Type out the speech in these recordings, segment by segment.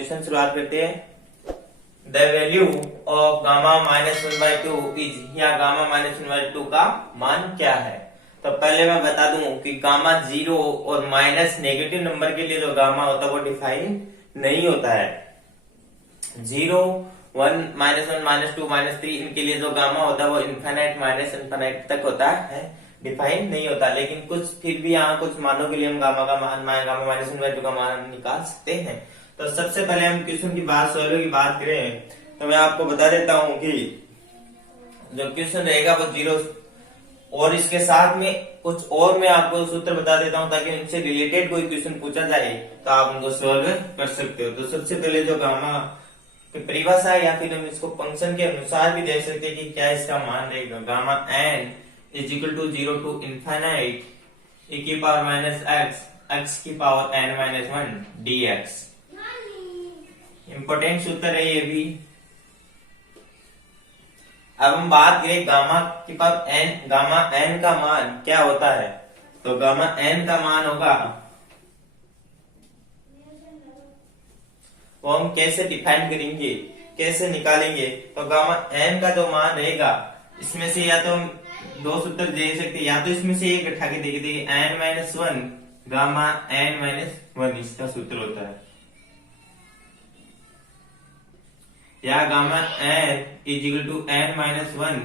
Question शुरुआत करते हैं। The value of gamma minus 1/2 is, या गामा माइनस 1/2 का मान क्या है। तो पहले मैं बता दूं कि गामा जीरो और माइनस नेगेटिव नंबर के लिए जो गामा होता है वो डिफाइन नहीं होता है। जीरो, 1, -1, -2, -3 इनके लिए जो गामा होता है वो इन्फिनाइट माइनस इन्फिनाइट तक होता है, डिफाइन नहीं होता। लेकिन कुछ फिर भी यहाँ कुछ मानों के लिए हम गामा का मान गामा माइनस 1/2 का मान निकाल सकते हैं। तो सबसे पहले हम क्वेश्चन की बात सॉल्व की बात करें तो मैं आपको बता देता हूं कि जो क्वेश्चन रहेगा वो जीरो, और इसके साथ में कुछ और मैं आपको सूत्र बता देता हूं ताकि इनसे रिलेटेड कोई क्वेश्चन पूछा जाए तो आप उनको सॉल्व कर सकते हो। तो सबसे पहले जो गामा की परिभाषा है, या फिर हम इसको फंक्शन के अनुसार भी देख सकते हैं कि क्या इसका मान रहेगा। Gamma N is equal to 0 to infinite e की पावर माइनस x की power n minus 1 dx। Important सूत्र है ये भी। अब हम बात करें गामा की पावर n, गामा n का मान क्या होता है। तो गामा n का मान होगा, वो हम कैसे डिफाइन करेंगे, कैसे निकालेंगे। तो गामा n का जो मान रहेगा इसमें से या तो हम दो सूत्र दे सकते हैं, या तो इसमें से एक उठा के देखिए n minus 1 gamma n minus 1 इसका सूत्र होता है, या gamma n is equal to n minus 1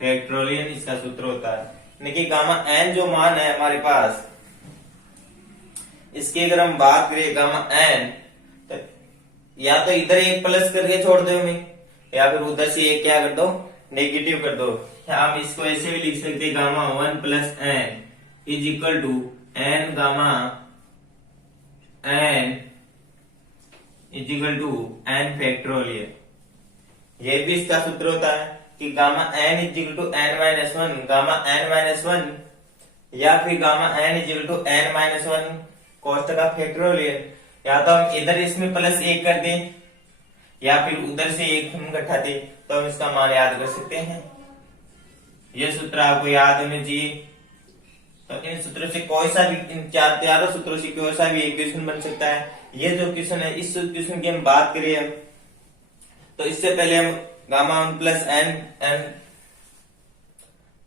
factorial इसका सूत्र होता है। देखिए गामा n जो मान है हमारे पास, इसकी अगर हम बात करें गामा n, तो या तो इधर एक प्लस करके छोड़ दो हमें, या फिर उधर से एक क्या कर दो, नेगेटिव कर दो। हम इसको ऐसे भी लिख सकते हैं, gamma 1 plus n is equal to n gamma n is equal to n factorial. ये भी इसका सूत्र होता है कि gamma n is equal to n minus 1 gamma n minus 1, या फिर gamma n is equal to n minus 1 कोष्टक का फैक्टोरियल। या तो हम इधर इसमें प्लस एक कर दें, या फिर उधर से एक हम घटाते, तो हम इसका मान याद कर सकते हैं। ये सूत्र आपको याद होने चाहिए। तो इन सूत्रों से कोई सा भी, इन चारों सूत्रों से कोई सा भी एक क्वेश्चन बन सकता है। ये जो क्वेश्चन है, इस क्वेश्चन की हम बात करें तो इससे पहले हम गामा 1 प्लस n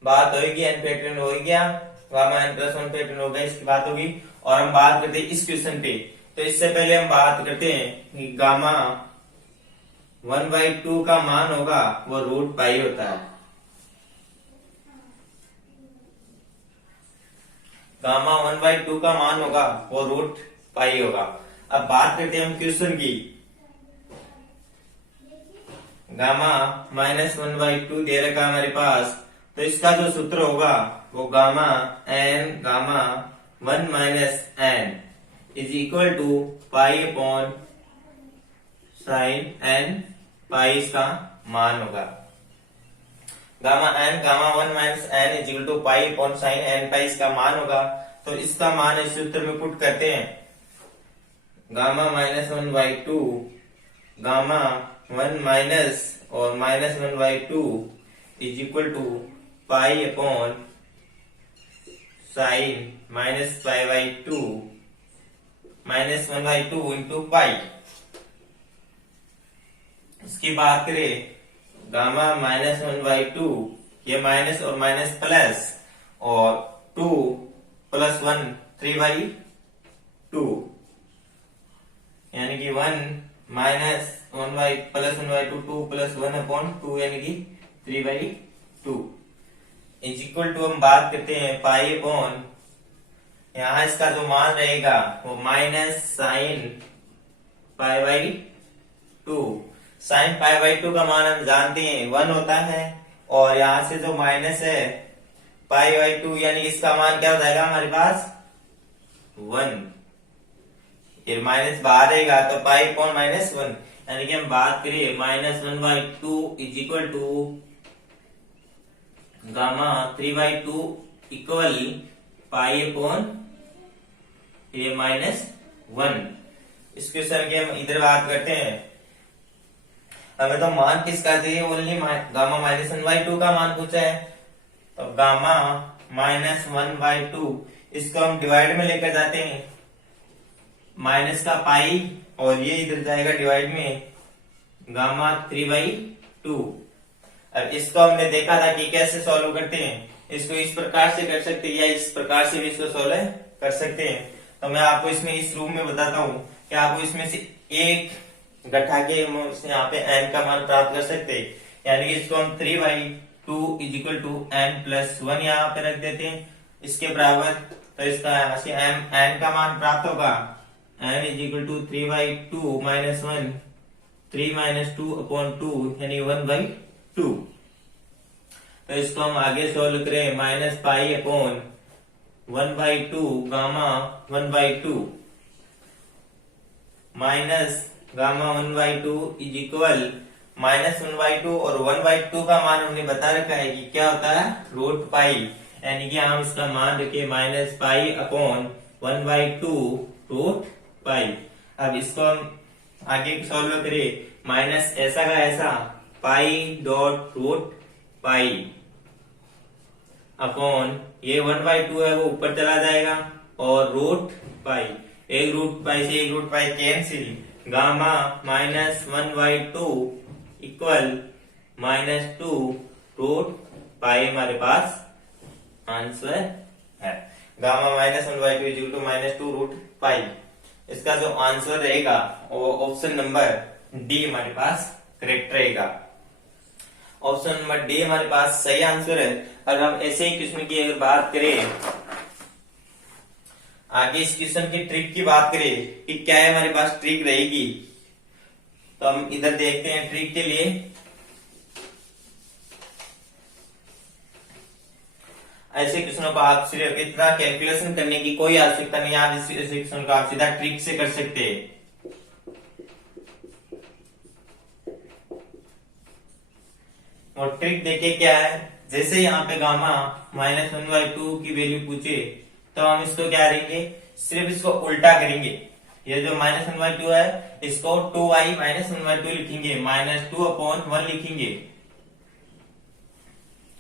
बात होगी, n फैक्टोरियल हो गया, गामा n प्लस 1 फैक्टोरियल हो गया, इसकी बात होगी। और हम बात करते हैं इस क्वेश्चन पे। तो इससे पहले हम बात करते हैं कि गामा 1/2 का मान होगा वो रूट पाई होता है। गामा 1/2 का मान होगा वो रूट पाई होगा। अब बात करते हैं हम क्वेश्चन की। गामा माइनस 1/2 दे रखा हमारे पास, तो इसका जो सूत्र होगा वो gamma 1 minus n is equal to pi upon sine n, pi इसका मान होगा। Gamma 1 minus n is equal to pi upon sine n, pi इसका मान होगा। तो इसका मान इस सूत्र में पुट करते हैं, गामा माइनस 1/2 गामा 1 माइनस और minus 1/2 is equal to pi upon sine minus पाई/2 माइनस 1/2 इंटू पाई। इसकी बात करें गामा माइनस 1/2, ये माइनस और माइनस प्लस, और 2 प्लस 1 3/2, यानी कि 1 माइनस 1 प्लस 1/2 2 प्लस 1 अपॉन 2 यानी कि 3/2 इज इक्वल टू हम बात करते हैं पाई अपॉन, यहाँ इसका जो मान रहेगा वो माइनस साइन पाई/2। साइन पाई/2 का मान हम जानते हैं 1 होता है, और यहाँ से जो माइनस है पाई/2 यानी इसका मान क्या हो जाएगा हमारे पास 1। फिर माइनस बाहर रहेगा तो पाई अपॉन माइनस 1, यानी कि हम बात करें minus 1/2 is equal to gamma 3/2 equal pi upon ये माइनस 1। इस क्वेश्चन की हम इधर बात करते हैं, हमें तो मान किसका चाहिए, ओनली गामा माइनस 1/2 का मान पूछा है। तो गामा माइनस 1/2 इसको हम डिवाइड में लेकर जाते हैं, माइनस का पाई और ये इधर जाएगा डिवाइड में गामा 3/2। अब इसको हमने देखा था कि कैसे सॉल्व करते हैं, इसको इस प्रकार से कर सकते हैं या इस प्रकार से भी इसको सॉल्व कर सकते हैं। तो मैं आपको इसमें इस रूम में बताता हूँ कि आपको इसमें से एक घटा के यहाँ पे n का मान प्राप्त कर सकते हैं। यानी कि इसको हम 3/2 इज इक्वल टू n+1 यहाँ पे रख देते हैं इसके बराबर। तो इसका यहाँ से n का मान प्राप्त होगा n is equal to 3/2 minus 1, 3 - 2/2 यानी 1/2। तो इसको हम आगे सोल्व करें -π/1/2 gamma 1/2 minus gamma 1/2 is equal -1/2 और 1/2 का मान हमने बता रखा है कि क्या होता है √π, यानी कि हम इसका मान रखे -π/1/2 √π। अब इसको हम आगे सॉल्व करें माइनस ऐसा का ऐसा π.√π अपॉन ये 1/2 है वो ऊपर चला जाएगा और √π, एक √π से एक √π कैंसिल, गामा -1/2 इक्वल -2 √π हमारे पास आंसर है। Gamma -1/2 is equal to -2 √π। इसका जो आंसर रहेगा वो ऑप्शन नंबर डी हमारे पास करेक्ट रहेगा। ऑप्शन नंबर डी हमारे पास सही आंसर है। अगर हम ऐसे ही क्वेश्चन की अगर बात करें, आगे इस क्वेश्चन की ट्रिक की बात करें कि क्या है हमारे पास ट्रिक रहेगी, तो हम इधर देखते हैं ट्रिक के लिए। ऐसे क्वेश्चनों को आप सिर्फ इतना कैलकुलेशन करने की कोई आवश्यकता नहीं, आप इस क्वेश्चन को आप सीधा ट्रिक से कर सकते हैं। और ट्रिक देखे क्या है, जैसे यहाँ पे गामा -1/2 की वैल्यू पूछे तो हम इसको क्या करेंगे, सिर्फ इसको उल्टा करेंगे। ये जो -1/2 है इसको 2i -1/2 लिखेंगे, -2/1 लिखेंगे,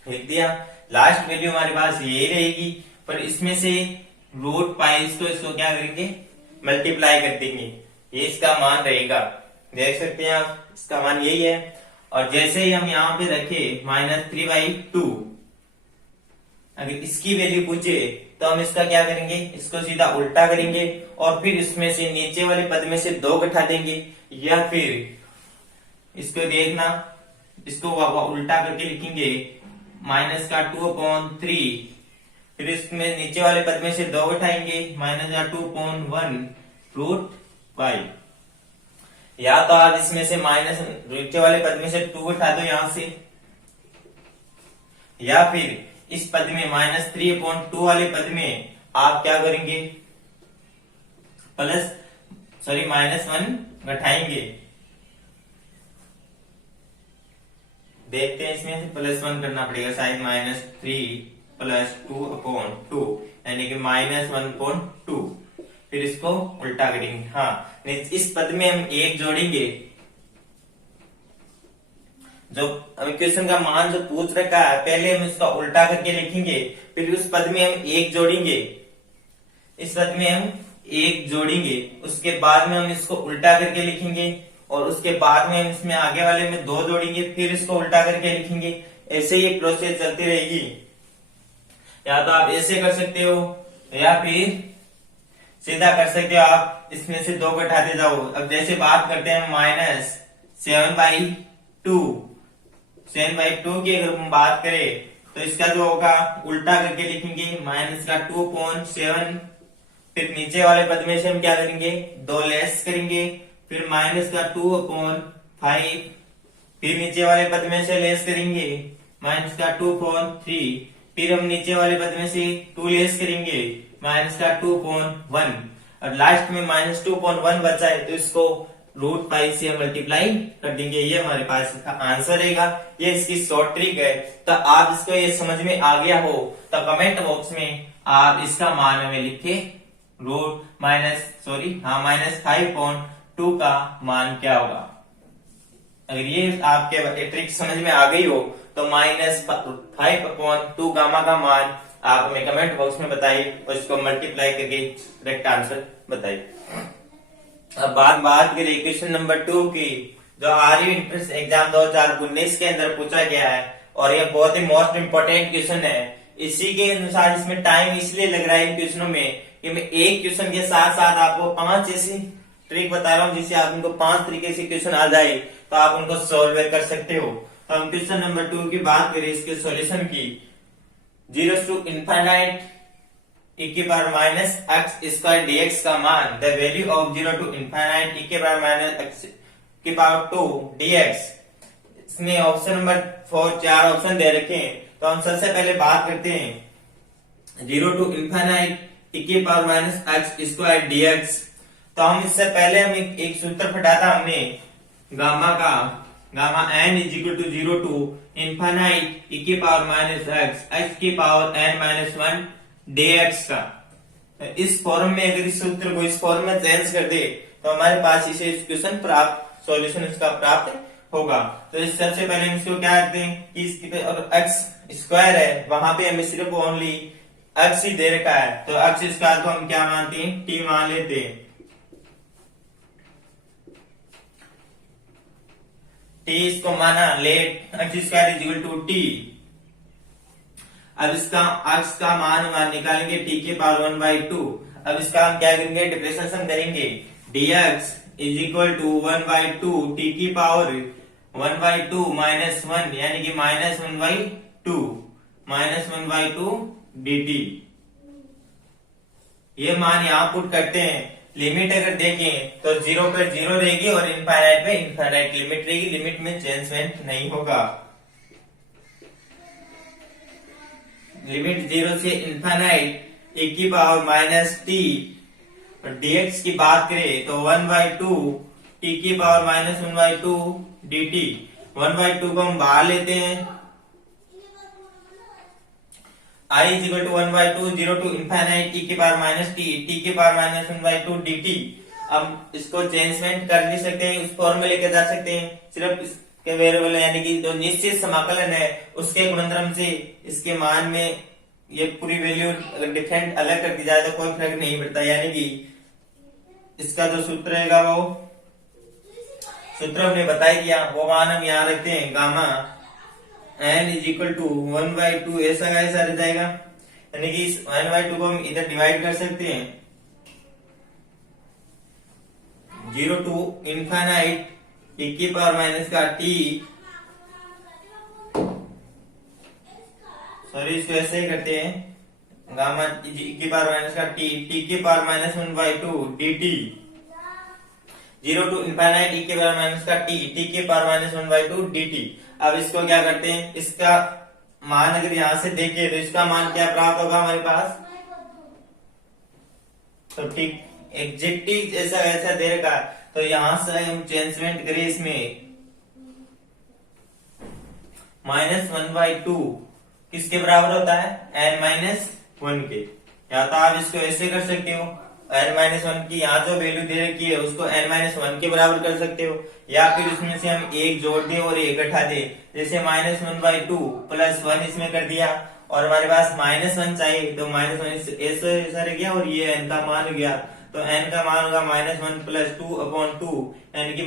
लिख दिया। लास्ट वैल्यू हमारे पास यही रहेगी, पर इसमें से √π इसको क्या करेंगे मल्टीप्लाई कर देंगे, ये इसका मान रहेगा। देख सकते हैं आप, इसका मान यही है। और जैसे ही हम यहाँ पे रखे -3/2, अगर इसकी वैल्यू पूछे तो हम इसका क्या करेंगे, इसको सीधा उल्टा करेंगे और फिर इसमें से नीचे वाले पद में से 2 घटा देंगे, या फिर इसको देखना, इसको उल्टा करके लिखेंगे -2/3, फिर इसमें नीचे वाले पद में से 2 घटाएंगे -2/1 √π। या तो आप इसमें से माइनस नीचे वाले पद में से 2 उठा दो यहां से, या फिर इस पद में -3/2 वाले पद में आप क्या करेंगे -1 घटाएंगे। देखते हैं इसमें से +1 करना पड़ेगा शायद, -3 + 2/2 यानी कि -1/2, फिर इसको उल्टा करेंगे। हाँ, इस पद में हम 1 जोड़ेंगे, जो अभी क्वेश्चन का मान जो पूछ रखा है पहले हम इसका उल्टा करके लिखेंगे, फिर उस पद में हम 1 जोड़ेंगे, इस पद में हम 1 जोड़ेंगे, उसके बाद में हम इसको उल्टा करके लिखेंगे और उसके बाद में हम इसमें आगे वाले में 2 जोड़ेंगे, फिर इसको उल्टा करके लिखेंगे। ऐसे ही प्रोसेस चलती रहेगी। या तो आप ऐसे कर सकते हो या फिर सीधा कर सकते हो, आप इसमें से 2 घटाते जाओ। अब जैसे बात करते हैं -7/2 की अगर हम बात करें तो इसका जो होगा उल्टा करके लिखेंगे -2/7, फिर नीचे वाले पद में से हम क्या करेंगे 2 लेस करेंगे, फिर -2/5, फिर नीचे वाले पद में से लेस करेंगे -2/3, फिर हम नीचे वाले पद में से 2 लेस करेंगे -2/1 और लास्ट में -2/1 बचा है तो इसको √π से मल्टीप्लाई कर देंगे। ये हमारे पास इसका आंसर रहेगा। ये इसकी शॉर्ट ट्रिक है। तो आप इसको ये समझ में आ गया हो तो कमेंट बॉक्स में आप इसका मान हमें लिखे, -5.2 का मान क्या होगा। अगर ये आपके ट्रिक समझ में आ गई हो तो -5/2 गामा का मान आप हमें कमेंट बॉक्स में बताइए और इसको मल्टीप्लाई करके करेक्ट आंसर बताइए। अब बात करें क्वेश्चन नंबर 2 की, जो आर्यू इंट्रेंस एग्जाम 2019 के अंदर पूछा गया है, और ये बहुत ही मोस्ट इंपोर्टेंट क्वेश्चन है। इसी के अनुसार इसमें टाइम इसलिए लग रहा है इन क्वेश्चनों में कि मैं एक क्वेश्चन के साथ साथ आपको 5 ऐसी ट्रिक बता रहा हूँ जिससे आप उनको 5 तरीके से क्वेश्चन आ जाए तो आप उनको सॉल्व कर सकते हो। तो हम क्वेश्चन नंबर 2 की बात करें, इसके सॉल्यूशन की। 0 to infinite e की power minus x square dx का मान, the value of 0 to infinite e की पावर माइनस एक्स की पावर 2 dx। इसमें ऑप्शन नंबर 4 4 ऑप्शन दे रखे हैं, तो हम सबसे पहले बात करते हैं 0 to infinite e की power minus x square dx। तो हम इससे पहले हम एक सूत्र पढ़ा था हमने गामा का, gamma n is equal to 0 to infinite e की पावर माइनस x की पावर n माइनस 1 dx का। इस फॉर्म में अगर इस सूत्र को इस फॉर्म में चेंज कर दे तो हमारे पास इसे इक्वेशन प्राप्त, सॉल्यूशन इसका प्राप्त होगा। तो इस सबसे पहले हम इसको क्या करते हैं कि इसकी और x स्क्वायर है, वहां पे हमें सिर्फ ओनली x ही दे रखा है, तो x स्क्वायर को हम क्या मानते हैं, t मान लेते हैं। t इसको माना, let x square is equal to t। अब इसका x का मान निकालेंगे t के पावर 1/2। अब इसका हम क्या करेंगे, डिफरेंशिएशन करेंगे, dx is equal to 1/2 t की पावर 1/2 माइनस 1 यानी कि माइनस 1/2 dt। ये मान यहां पुट करते हैं। लिमिट अगर देखें तो 0 पर 0 रहेगी और इनफाइनाइट में इनफाइनाइट लिमिट रहेगी, लिमिट में चेंजमेंट नहीं होगा। लिमिट 0 से इनफाइनाइट e की पावर माइनस t, dx की बात करें तो 1/2 t की पावर माइनस 1/2 dt। 1/2 को हम बाहर लेते हैं, I is equal to 1/2 0 to infinite e की पावर माइनस t की पावर माइनस 1/2 dt। अब इसको चेंजमेंट कर नहीं सकते हैं, उस फॉर्म में लेके जा सकते हैं, सिर्फ इसके वेरिएबल यानी कि जो निश्चित समाकलन है उसके गुणनफल से इसके मान में ये पूरी वैल्यू अगर डिफरेंट अलग कर दी जाए तो कोई फर्क नहीं पड़ता। यानी कि इसका जो सूत्र रहेगा वो सूत्र हमने बता ही दिया, वो मान हम यहाँ रखते हैं, gamma n is equal to 1/2 ऐसा का ऐसा रह जाएगा। यानी कि इस 1/2 को हम इधर डिवाइड कर सकते हैं, 0 टू इनफाइनाइट e की पावर माइनस का t, सॉरी इसको ऐसे ही करते हैं, गामा e की पावर माइनस का t की power minus 1/2 dt। 0 to infinite e की पावर माइनस का t की पावर माइनस 1/2 dt। अब इसको क्या करते हैं, इसका मान अगर यहां से देखें तो इसका मान क्या प्राप्त होगा हमारे पास, तो ठीक एग्जैक्टली ऐसा ऐसा दे रखा, तो यहां से हम चेंजमेंट करें इसमें, माइनस 1/2 किसके बराबर होता है, n-1 के। या तो आप इसको ऐसे कर सकते हो, n-1 की यहाँ जो वैल्यू दे रखी है उसको n-1 के बराबर कर सकते हो, या फिर उसमें से हम एक जोड़ दे और एक घटा दे, जैसे -1/2 प्लस 1 इसमें कर दिया और हमारे पास -1 चाहिए तो -1 ऐसा रह गया और ये n का मान हो गया, तो n का मान होगा -1 प्लस 2/2 यानी कि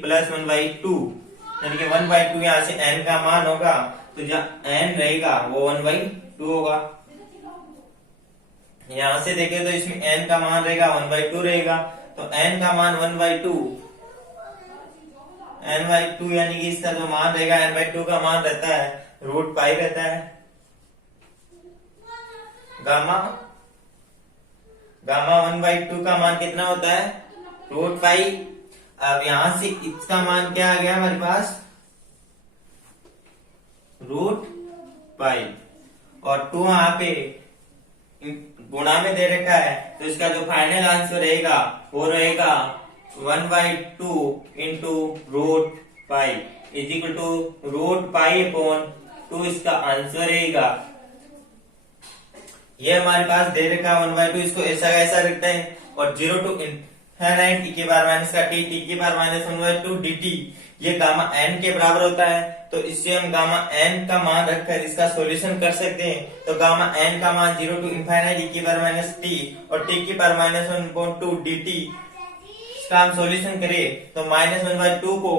प्लस 1/2 यानी कि 1/2 यहाँ से n का मान होगा, तो जहाँ n रहेगा वो 1/2 होगा। यहां से देखें तो इसमें n का मान रहेगा 1/2 रहेगा, तो n का मान 1/2 n/2 यानी कि इसका जो मान रहेगा n/2 का मान रहता है √π रहता है। गामा 1/2 का मान कितना होता है, √π। अब यहां से इसका मान क्या आ गया हमारे पास, √π, और 2 यहाँ पे गुणा में दे रखा है, तो इसका जो फाइनल आंसर रहेगा वो रहेगा 1/2 इंटू √π इज इक्वल टू √π/2 इसका आंसर रहेगा। ये हमारे पास दे रखा है 1/2, इसको ऐसा ऐसा रखते हैं, और 0 टू इनफाइनाइट e की पावर माइनस का t की पावर माइनस 1/2 dt, ये गामा n के बराबर होता है, तो इससे हम गामा n का मान रखकर इसका सॉल्यूशन कर सकते हैं। तो गामा n का मान 0 टू इनफाइनाइट e की पावर माइनस t और t की पावर माइनस 1/2 dt इसका हम सॉल्यूशन करें तो -1/2 को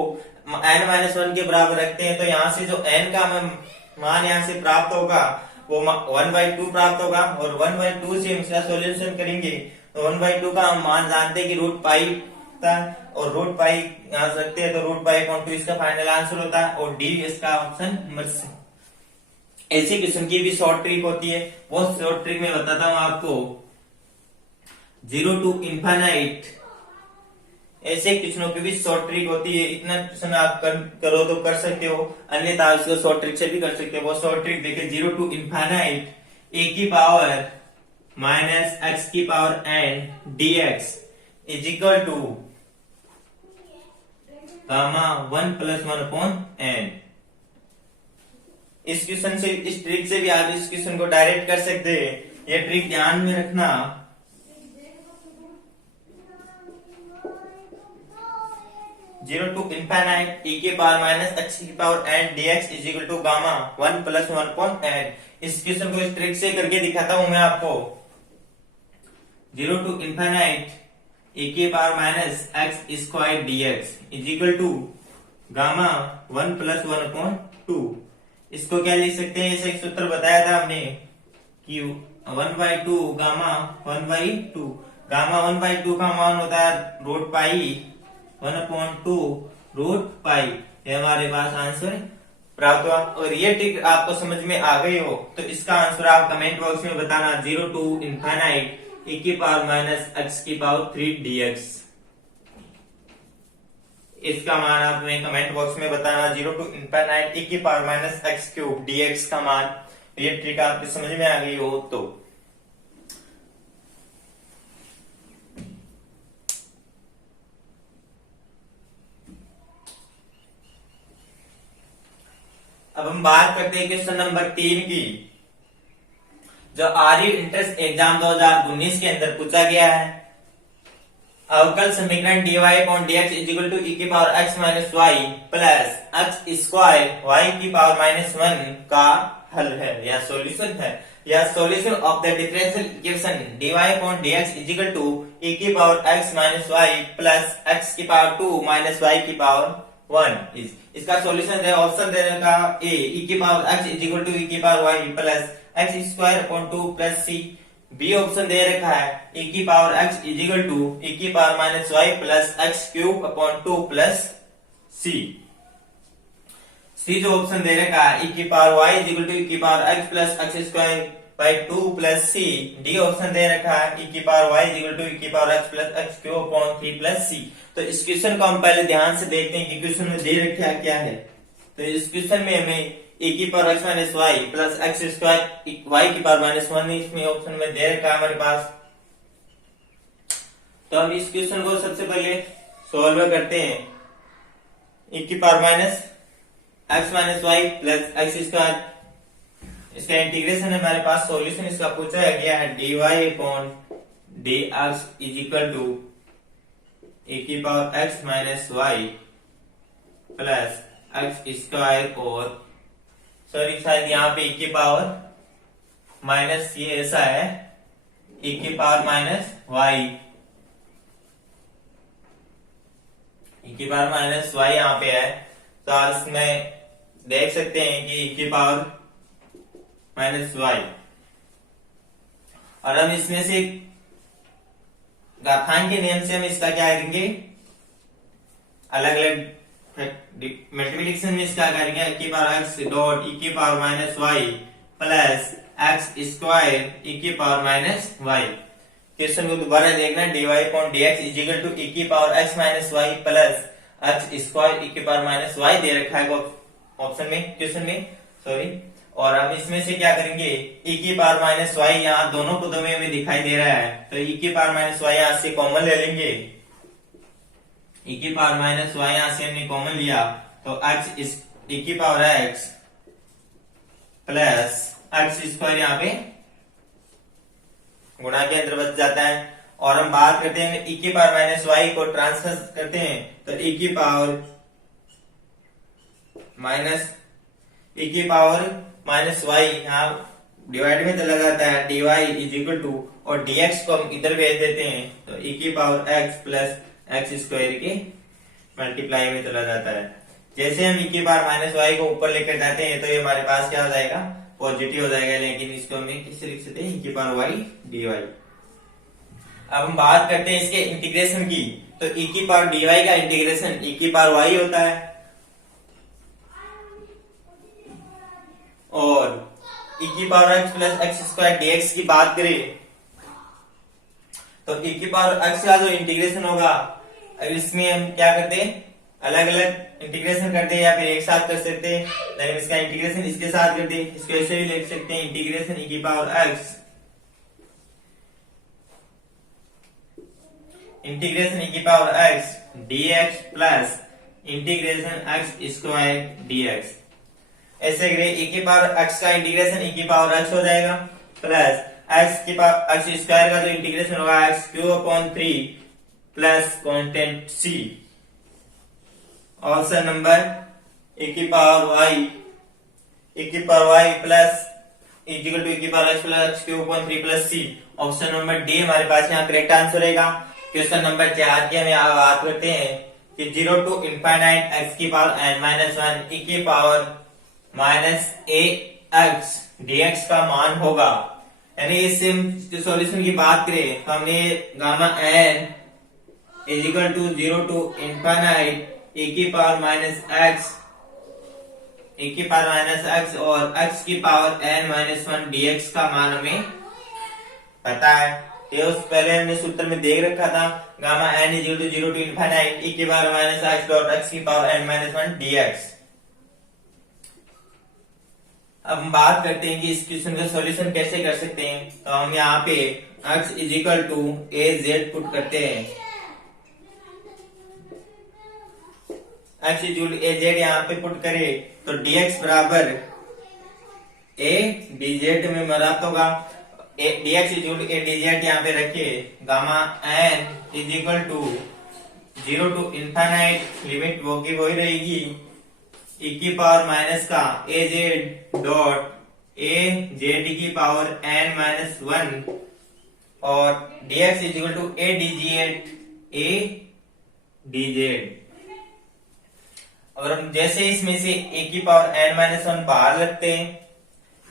n-1 के बराबर रखते हैं, तो यहाँ से जो n का हमें मान यहाँ से प्राप्त होगा वो 1/2 प्राप्त होगा, और 1/2 से हम इसका सॉल्यूशन करेंगे तो 1/2 का हम मान जानते हैं कि √π था, और √π यहाँ से रखते हैं तो √π/2 इसका फाइनल आंसर होता है, और डी इसका ऑप्शन नंबर सी। ऐसी क्वेश्चन की भी शॉर्ट ट्रिक होती है, वो शॉर्ट ट्रिक में बताता हूँ आपको। 0 to ∞, ऐसे क्वेश्चनों की भी शॉर्ट ट्रिक होती है। इतना क्वेश्चन आप करो तो कर सकते हो, अन्यथा इसको शॉर्ट ट्रिक से भी कर सकते हो। वो शॉर्ट ट्रिक देखिए, 0 to ∞ a की पावर माइनस x की power n dx is equal to gamma 1 + 1/n। इस क्वेश्चन से, इस ट्रिक से भी आप इस क्वेश्चन को डायरेक्ट कर सकते हैं। ये ट्रिक ध्यान में रखना। 0 to ∞ e की पावर माइनस x की power n dx is equal to gamma 1 + 1/n। इस क्वेश्चन को इस ट्रिक से करके दिखाता हूं मैं आपको। 0 to ∞ e की power minus x square dx is equal to gamma 1 + 1/2। इसको क्या लिख सकते हैं, इसे एक सूत्र बताया था हमने कि 1/2 गामा 1/2। गामा 1/2 का मान होता है √π 1/2 √π। ये हमारे पास आंसर प्राप्त हुआ। और ये ट्रिक आपको समझ में आ गई हो तो इसका आंसर आप कमेंट बॉक्स में बताना। 0 to ∞ e की पावर माइनस x की पावर 3 dx, इसका मान आप हमें कमेंट बॉक्स में बताना। 0 to ∞ e की पावर माइनस x³ dx का मान। ये ट्रिक आपको समझ में आ गई हो तो। अब हम बात करते हैं क्वेश्चन नंबर 3 की, जो आर्य इंट्रेंस एग्जाम 2019 के अंदर पूछा गया है। अवकल समीकरण dy/dx is equal to e की power x minus Y plus x square y की पावर -1 का हल है या सॉल्यूशन है। या solution of the differential equation dy/dx is equal to e की power x minus Y plus x की पावर 2 माइनस y की पावर 1 इज। इसका सॉल्यूशन है, ऑप्शन देने का ए, e की power x is equal to e की power y plus x square upon 2 plus c। B option दे रखा है e की power x is equal to e की power minus Y plus x³ upon 2 plus c। C जो option दे रखा है e की power y is equal to e की power x plus x² by 2 plus c। D option दे रखा है e की power y is equal to e की power x plus x³ upon 3 plus c। तो इस क्वेश्चन को हम पहले ध्यान से देखते हैं कि क्वेश्चन में दे रखा क्या है। तो इस क्वेश्चन में हमें e की power x minus Y plus x² y की पावर -1 इसमें ऑप्शन में दे रखा है हमारे पास। तो हम इस क्वेश्चन को सबसे पहले सॉल्व करते हैं। e की power minus x minus Y plus x², इसका इंटीग्रेशन है हमारे पास। सॉल्यूशन इसका पूछा गया है dy/dx is equal to e की power x minus Y plus x² और सॉरी शायद यहाँ पे e की पावर माइनस, ये ऐसा है e की पावर माइनस वाई, e की पावर माइनस वाई यहाँ पे है। तो आप इसमें देख सकते हैं कि e की पावर माइनस वाई, और हम इसमें से घातांक के नियम से हम इसका क्या करेंगे, अलग अलग मल्टीप्लिकेशन में इसका करेंगे। e की पावर x डॉट e की power minus Y plus x² e की पावर माइनस वाई। क्वेश्चन को दोबारा देखना। dy/dx is equal to e की power x minus Y plus x² e की पावर माइनस वाई दे रखा है ऑप्शन में, क्वेश्चन में सॉरी। और हम इसमें से क्या करेंगे, e की पावर माइनस वाई यहाँ दोनों पदों में हमें दिखाई दे रहा है, तो e की पावर माइनस वाई यहाँ से कॉमन ले लेंगे। e की पावर माइनस वाई यहाँ से हमने कॉमन लिया तो x इस e की पावर x प्लस x² यहाँ पे गुणा के अंदर बच जाता है। और हम बात करते हैं e की पावर माइनस वाई को ट्रांसफर करते हैं तो e की पावर माइनस वाई यहाँ डिवाइड में चला जाता है, dy इज इक्वल टू, और dx को हम इधर भेज देते हैं तो e की power x plus x square के मल्टीप्लाई में चला जाता है। जैसे हम e की पावर माइनस वाई को ऊपर लेकर जाते हैं तो ये हमारे पास क्या हो जाएगा, पॉजिटिव हो जाएगा, लेकिन इसको हमें किससे लिख सकते हैं, e की पावर वाई डी वाई। अब हम बात करते हैं इसके इंटीग्रेशन की, तो e की पावर डी वाई का इंटीग्रेशन e की पावर वाई होता है, और e की power x plus x square dx की बात करें तो e की पावर x का जो इंटीग्रेशन होगा, अब इसमें हम क्या करते हैं, अलग अलग इंटीग्रेशन करते हैं या फिर एक साथ कर सकते हैं, लेकिन इसका इंटीग्रेशन इसके साथ करते हैं, इसको ऐसे भी लिख सकते हैं इंटीग्रेशन e की पावर x, इंटीग्रेशन e की power x dx plus integration x square dx। ऐसे करें e की पावर x का इंटीग्रेशन e की पावर x हो जाएगा, प्लस x की पावर x स्क्वायर का जो इंटीग्रेशन होगा x cube upon 3 plus constant c। Option number e की power y plus equal to e की power x plus x cube upon 3 plus c। Option number D हमारे पास यहाँ correct answer रहेगा। Question number 4 की हम यहाँ बात करते हैं कि 0 टू इनफाइनाइट x की पावर n माइनस 1 e की पावर माइनस ए एक्स dx का मान होगा। यानी इससे सॉल्यूशन की बात करें तो हमने gamma n is equal to 0 to infinite e की पावर माइनस एक्स और x की पावर n माइनस 1 dx का मान हमें पता है। ये उस पहले हमने सूत्र में देख रखा था, gamma n is equal to 0 to infinite e की power minus x dot x की पावर n माइनस 1 dx। अब हम बात करते हैं कि इस क्वेश्चन का सॉल्यूशन कैसे कर सकते हैं। तो हम यहाँ पे x is equal to A Z put करते हैं, x is equal to A Z यहाँ पे पुट करें तो dx बराबर ए डी जेड में मरात होगा, dx is equal to A D Z यहाँ पे रखिए, gamma n is equal to 0 to infinite limit वो की वही रहेगी e की पावर माइनस का A Z dot A Z की पावर n माइनस 1 और dx is equal to A D Z. और हम जैसे इसमें से a की पावर n माइनस 1 बाहर रखते हैं,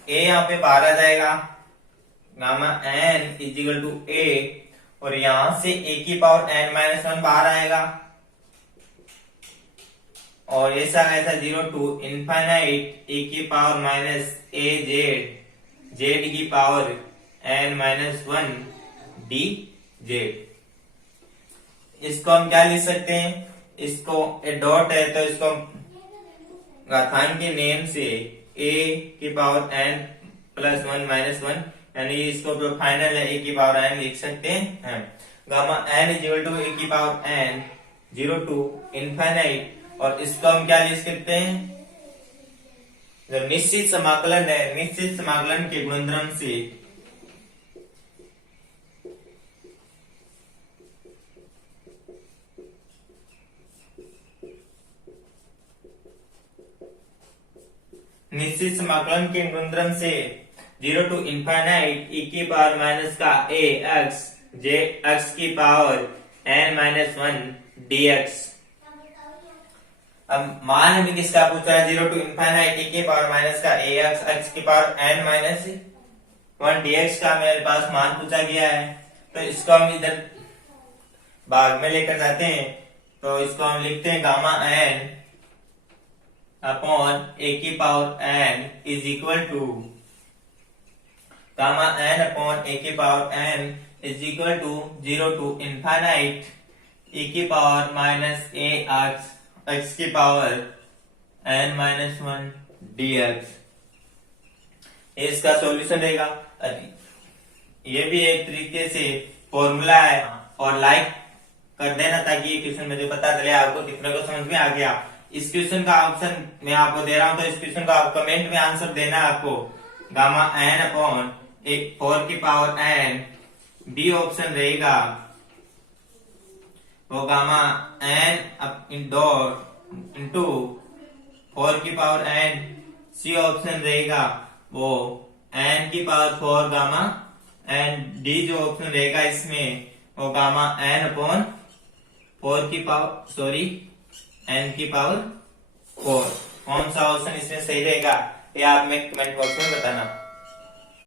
a यहाँ पे बाहर आ जाएगा, gamma n is equal to a, और यहां से a की पावर n माइनस 1 बाहर आएगा, और ऐसा ऐसा 0 टू इनफाइनाइट e की पावर माइनस ए जेड की power n minus 1 D Z. इसको हम क्या लिख सकते हैं, इसको डॉट है तो इसको घातांक के नेम से a की पावर n प्लस 1 माइनस 1, यानी इसको जो फाइनल है a की पावर n लिख सकते हैं। Gamma n is equal to a की पावर n 0 टू इनफाइनाइट, और इसको हम क्या लिख सकते हैं, जब निश्चित समाकलन है, निश्चित समाकलन के गुणनफल से निश्चित समाकलन के गुणनफल से 0 टू इनफाइनाइट e की पावर माइनस का a x जे x की पावर n माइनस 1 dx। अब मान हमें किसका पूछा है, 0 टू इनफाइनाइट e की पावर माइनस का ax x की पावर n माइनस 1 dx का मेरे पास मान पूछा गया है। तो इसको हम इधर भाग में लेकर जाते हैं, तो इसको हम लिखते हैं गामा n अपॉन a की power n is equal to gamma n upon a की power n is equal to 0 to infinite e की पावर माइनस x की पावर n माइनस 1 dx। इसका सॉल्यूशन रहेगा। ये भी एक तरीके से फॉर्मूला है, और लाइक कर देना ताकि ये क्वेश्चन मुझे पता चले आपको कितने को समझ में आ गया। इस क्वेश्चन का ऑप्शन मैं आपको दे रहा हूं, तो इस क्वेश्चन का आप कमेंट में आंसर देना है आपको, गामा n अपॉन 4 की पावर n, बी ऑप्शन रहेगा वो gamma n in dot into 4 की पावर n, सी ऑप्शन रहेगा वो n की पावर 4 गामा n, डी जो ऑप्शन रहेगा इसमें वो गामा n अपॉन 4 की पावर सॉरी n की पावर 4। कौन सा ऑप्शन इसमें सही रहेगा ये आप में कमेंट बॉक्स में बताना।